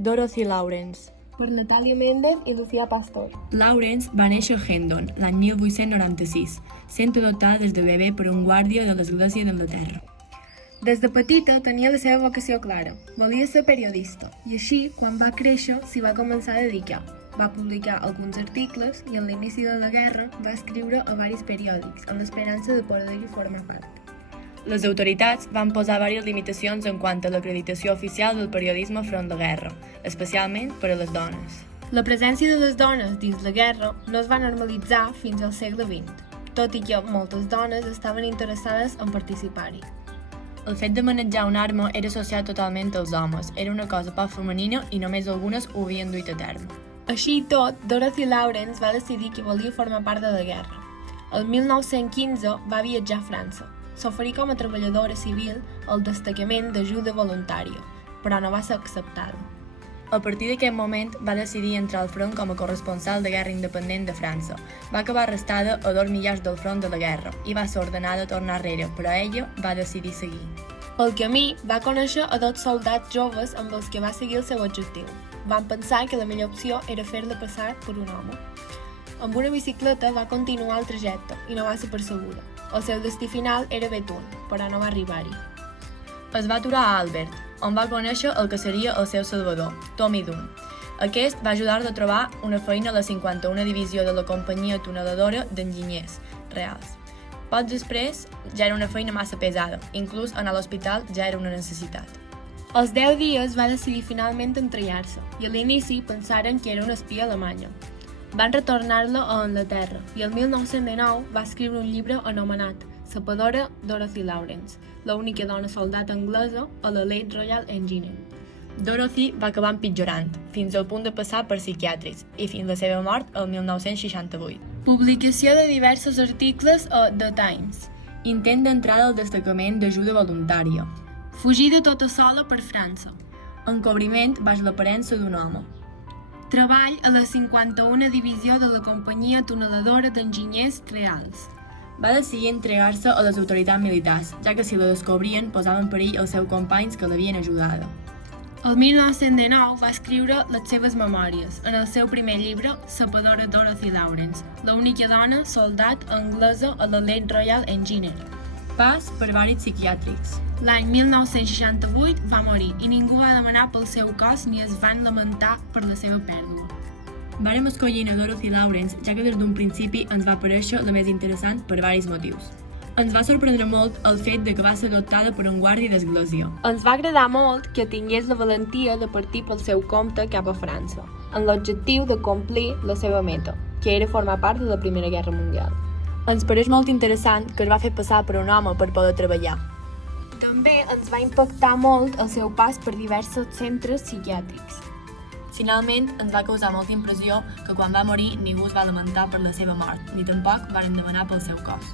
Dorothy Lawrence. Per Natàlia Méndez i Lucía Pastor. Lawrence va néixer a Hendon l'any 1896, sent adoptada des de bebè per un guàrdia de l'Església d'Anglaterra. Des de petita tenia la seva vocació clara, volia ser periodista, i així, quan va créixer, s'hi va començar a dedicar. Va publicar alguns articles i en l'inici de la guerra va escriure a varis periòdics, amb l'esperança de poder-hi formar part. Les autoritats van posar diverses limitacions en quant a l'acreditació oficial del periodisme front la guerra, especialment per a les dones. La presència de les dones dins la guerra no es va normalitzar fins al segle XX, tot i que moltes dones estaven interessades en participar-hi. El fet de manejar una arma era associat totalment als homes, era una cosa poc femenina i només algunes ho havien duit a terme. Així i tot, Dorothy Lawrence va decidir que volia formar part de la guerra. El 1915 va viatjar a França. S'oferí com a treballadora civil al destacament d'ajuda voluntària, però no va ser acceptada. A partir d'aquest moment va decidir entrar al front com a corresponsal de guerra independent de França. Va acabar arrestada a 2 millars del front de la guerra i va ser ordenada a tornar enrere, però ella va decidir seguir. Pel camí va conèixer a 2 soldats joves amb els que va seguir el seu objectiu. Van pensar que la millor opció era fer-la passar per un home. Amb una bicicleta va continuar el trajecte i no va ser percebuda. El seu destí final era Bethune, però no va arribar-hi. Es va aturar a Albert, on va conèixer el que seria el seu salvador, Tommy Dunn. Aquest va ajudar-lo a trobar una feina a la 51a divisió de la companyia tuneladora d'enginyers reals. Poc després ja era una feina massa pesada, inclús anar a l'hospital ja era una necessitat. Als 10 dies va decidir finalment entrellar-se i a l'inici pensaren que era una espia alemanya. Van retornar-la a Anglaterra i el 1919 va escriure un llibre anomenat Sapadora Dorothy Lawrence, l'única dona soldat anglesa a la Late Royal Engineer. Dorothy va acabar empitjorant, fins al punt de passar per psiquiàtrics, i fins la seva mort el 1968. Publicació de diversos articles a The Times. Intent d'entrada al destacament d'ajuda voluntària. Fugida tota sola per França. Encobriment baix l'aparença d'un home. Treball a la 51a divisió de la companyia tuneladora d'enginyers reals. Va decidir entregar-se a les autoritats militars, ja que si la descobrien posava en perill els seus companys que l'havien ajudada. El 1919 va escriure les seves memòries en el seu primer llibre, Sapadora Dorothy Lawrence, l'única dona soldat anglesa a la Late Royal Engineer. Pas per varis psiquiàtrics. L'any 1968 va morir i ningú va demanar pel seu cos ni es van lamentar per la seva pèrdua. Vàrem escollir a Dorothy Lawrence, ja que des d'un principi ens va parèixer la més interessant per varis motius. Ens va sorprendre molt el fet de que va ser adoptada per un guàrdia d'església. Ens va agradar molt que tingués la valentia de partir pel seu compte cap a França, amb l'objectiu de complir la seva meta, que era formar part de la Primera Guerra Mundial. Ens pareix molt interessant que es va fer passar per un home per poder treballar. També ens va impactar molt el seu pas per diversos centres psiquiàtrics. Finalment, ens va causar molta impressió que quan va morir ningú es va lamentar per la seva mort, ni tampoc varen demanar pel seu cos.